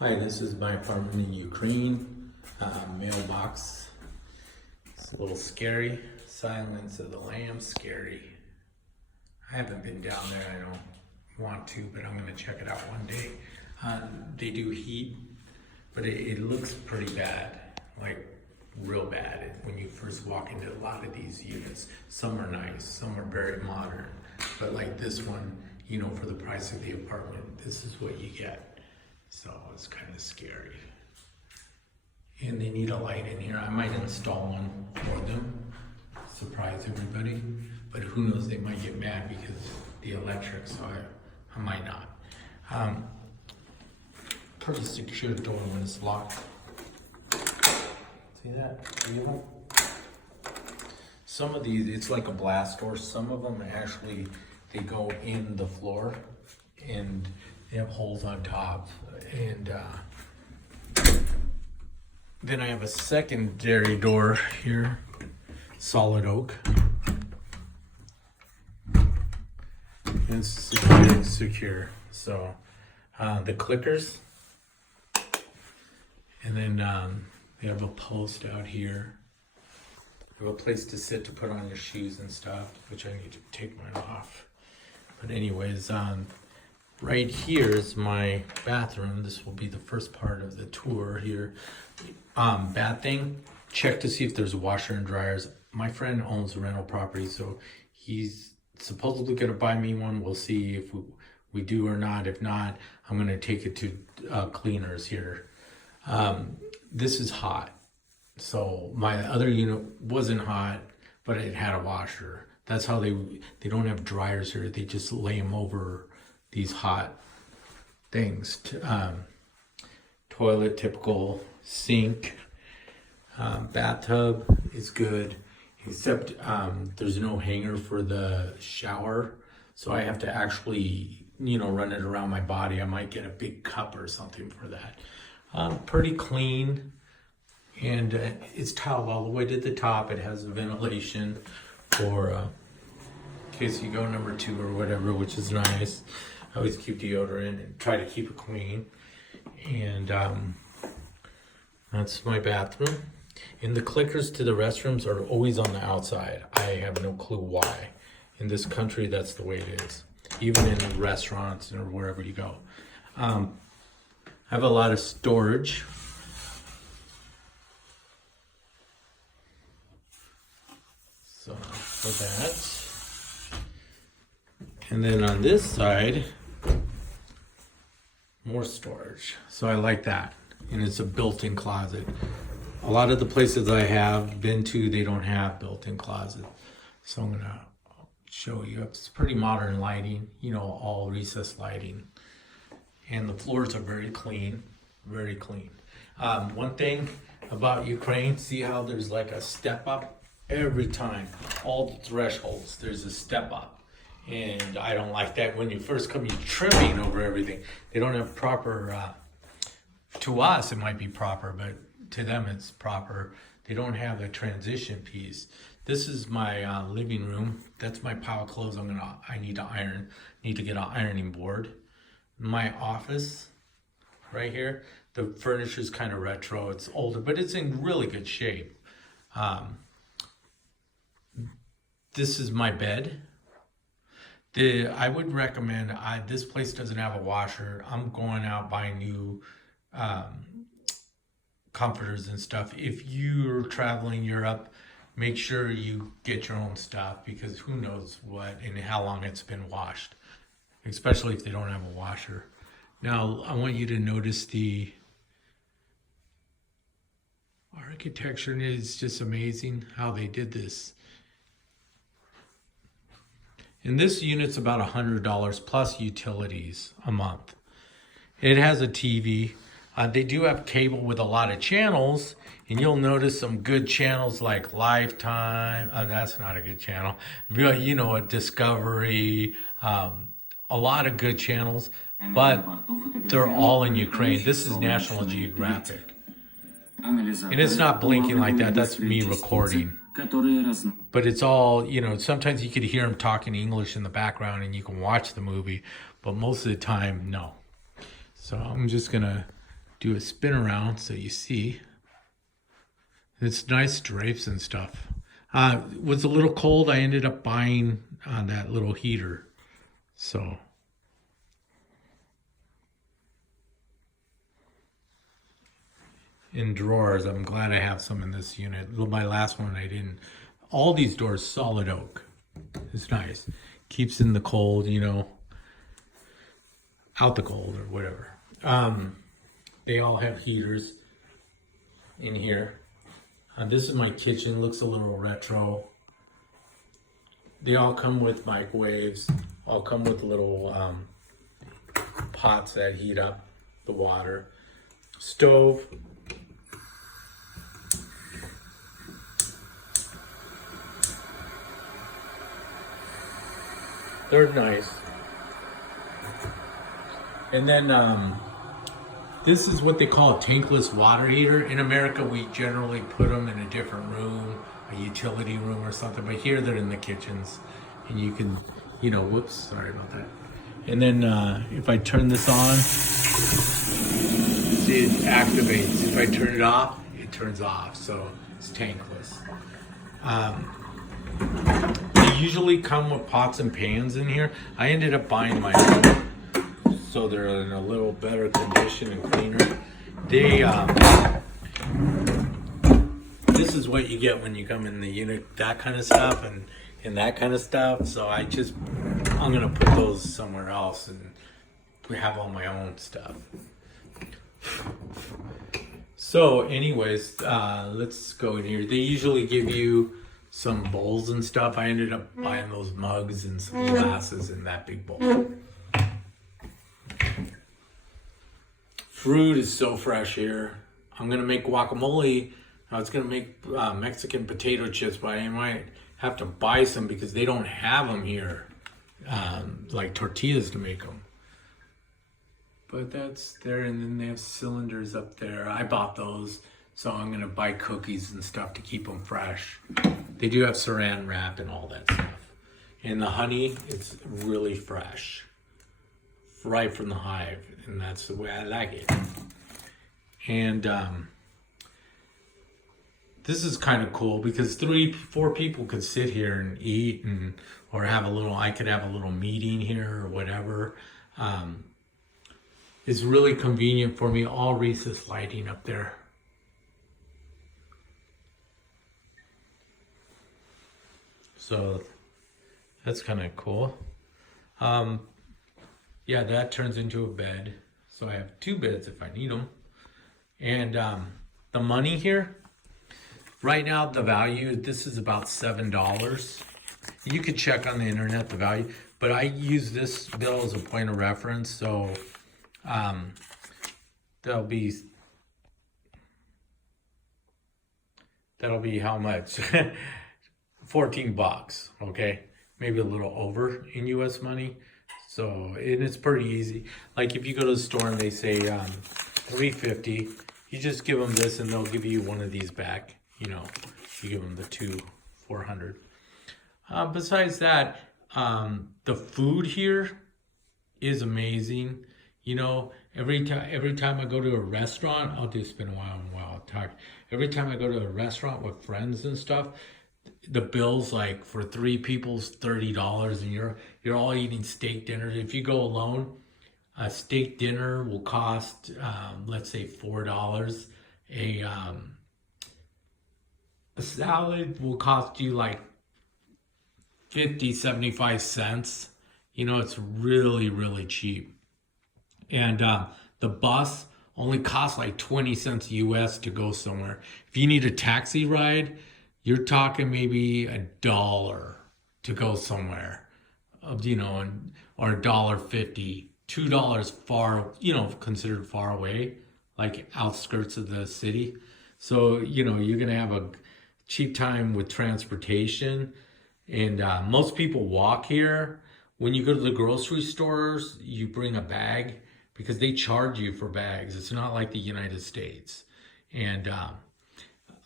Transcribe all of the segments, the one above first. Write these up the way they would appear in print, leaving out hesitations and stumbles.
Hi, this is my apartment in Ukraine. Mailbox. It's a little scary. Silence of the Lambs, scary. I haven't been down there. I don't want to, but I'm going to check it out one day. They do heat, but it looks pretty bad, like real bad when you first walk into a lot of these units. Some are nice, some are very modern, but like this one, you know, for the price of the apartment, this is what you get. So it's kind of scary. And they need a light in here. I might install one for them, surprise everybody. But who knows, they might get mad because the electric, so I might not. Pretty secure door when it's locked. See that? Some of these, it's like a blast door. Some of them actually, they go in the floor and they have holes on top. And then I have a secondary door here, solid oak. And it's secure. So the clickers, and then they have a post out here. They have a place to sit to put on your shoes and stuff, which I need to take mine off. But anyways, right here is my bathroom. This will be the first part of the tour here. Bad thing, check to see if there's washer and dryers. My friend owns a rental property, so he's supposedly gonna buy me one. We'll see if we do or not. If not, I'm gonna take it to cleaners here. This is hot. So my other unit wasn't hot, but it had a washer. That's how they don't have dryers here. They just lay them over these hot things. Toilet, typical. Sink, bathtub is good, except there's no hanger for the shower, so I have to actually, you know, run it around my body. I might get a big cup or something for that. Pretty clean, and it's tiled all the way to the top. It has ventilation for in case you go number 2 or whatever, which is nice. I always keep deodorant and try to keep it clean. And that's my bathroom. And the clickers to the restrooms are always on the outside. I have no clue why. In this country, that's the way it is. Even in restaurants or wherever you go. I have a lot of storage. So for that. And then on this side, more storage. So I like that. And it's a built-in closet. A lot of the places I have been to, they don't have built-in closet. So I'm gonna show you. It's pretty modern lighting, you know, all recessed lighting. And the floors are very clean, very clean. One thing about Ukraine, see how there's like a step up every time, all the thresholds, there's a step up. And I don't like that. When you first come, you're tripping over everything. They don't have proper, to us it might be proper, but to them it's proper. They don't have a transition piece. This is my living room. That's my pile of clothes I need to iron. Need to get an ironing board. My office right here. The furniture's kind of retro. It's older, but it's in really good shape. This is my bed. I would recommend, this place doesn't have a washer. I'm going out buying new comforters and stuff. If you're traveling Europe, make sure you get your own stuff, because who knows what and how long it's been washed, especially if they don't have a washer. Now, I want you to notice the architecture, and it's just amazing how they did this. And this unit's about $100 plus utilities a month. It has a TV. They do have cable with a lot of channels, and you'll notice some good channels like Lifetime. That's not a good channel. You know, a Discovery, a lot of good channels, but they're all in Ukraine. This is National Geographic. And it's not blinking like that. That's me recording. But it's all, you know, sometimes you could hear them talking English in the background and you can watch the movie, but most of the time, no. So I'm just gonna do a spin around so you see. It's nice drapes and stuff. Was a little cold. I ended up buying that little heater. So. In drawers, I'm glad I have some in this unit. My last one I didn't. All these doors solid oak. It's nice. Keeps in the cold, you know, out the cold or whatever. They all have heaters in here. This is my kitchen. Looks a little retro. They all come with microwaves. All come with little pots that heat up the water. Stove. They're nice. And then this is what they call a tankless water heater. In America, we generally put them in a different room, a utility room or something. But here they're in the kitchens. And you can, you know, whoops, sorry about that. And then if I turn this on, see, it activates. If I turn it off, it turns off. So it's tankless. They usually come with pots and pans in here. I ended up buying my own, so they're in a little better condition and cleaner. They, this is what you get when you come in the unit, that kind of stuff and that kind of stuff. So I'm gonna put those somewhere else and have all my own stuff. So anyways, let's go in here. They usually give you some bowls and stuff. I ended up buying those mugs and some glasses in that big bowl. Fruit is so fresh here. I'm gonna make guacamole. I was gonna make Mexican potato chips, but I might have to buy some because they don't have them here, like tortillas to make them. But that's there, and then they have cylinders up there. I bought those, so I'm gonna buy cookies and stuff to keep them fresh. They do have saran wrap and all that stuff. And the honey, it's really fresh, right from the hive, and that's the way I like it. And this is kind of cool because 3-4 people could sit here and eat, or have a little. I could have a little meeting here or whatever. It's really convenient for me. All recessed lighting up there. So that's kind of cool. Yeah, that turns into a bed. So I have 2 beds if I need them. And the money here, right now the value, this is about $7. You could check on the internet the value, but I use this bill as a point of reference. So that'll be how much? $14, okay? Maybe a little over in US money. So, and it's pretty easy. Like if you go to the store and they say $3.50, you just give them this and they'll give you one of these back. You know, you give them the 2 $400. Besides that, the food here is amazing. You know, every time I go to a restaurant, I'll just spend a while talk. Every time I go to a restaurant with friends and stuff, the bill's like for 3 people's $30, and you're all eating steak dinners. If you go alone, a steak dinner will cost let's say $4. A salad will cost you like 50-75 cents. You know, it's really, really cheap. And the bus only costs like 20 cents US to go somewhere. If you need a taxi ride, you're talking maybe $1 to go somewhere, you know, or $1.50, $2 far, you know, considered far away, like outskirts of the city. So, you know, you're gonna have a cheap time with transportation. And most people walk here. When you go to the grocery stores, you bring a bag because they charge you for bags. It's not like the United States. And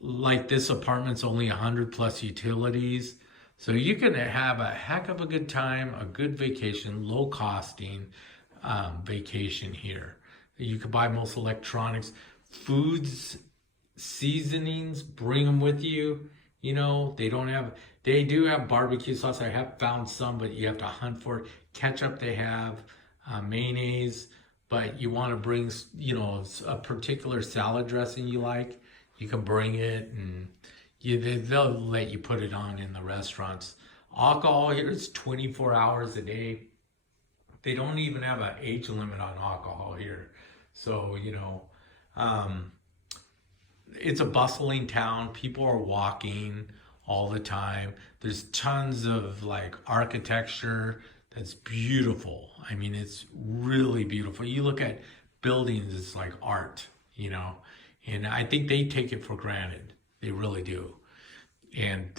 like this apartment's only 100 plus utilities. So you can have a heck of a good time, a good vacation, low costing vacation here. You can buy most electronics, foods, seasonings, bring them with you. You know, they do have barbecue sauce. I have found some, but you have to hunt for it. Ketchup they have, mayonnaise, but you want to bring, you know, a particular salad dressing you like. You can bring it, and they'll let you put it on in the restaurants. Alcohol here is 24 hours a day. They don't even have an age limit on alcohol here. So, you know, it's a bustling town. People are walking all the time. There's tons of like architecture that's beautiful. I mean, it's really beautiful. You look at buildings, it's like art, you know, and I think they take it for granted. They really do. And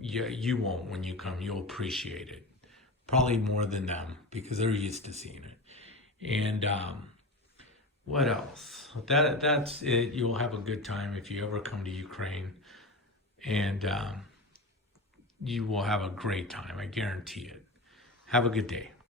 you won't when you come. You'll appreciate it. Probably more than them because they're used to seeing it. And what else? That's it. You'll have a good time if you ever come to Ukraine, and you will have a great time. I guarantee it. Have a good day.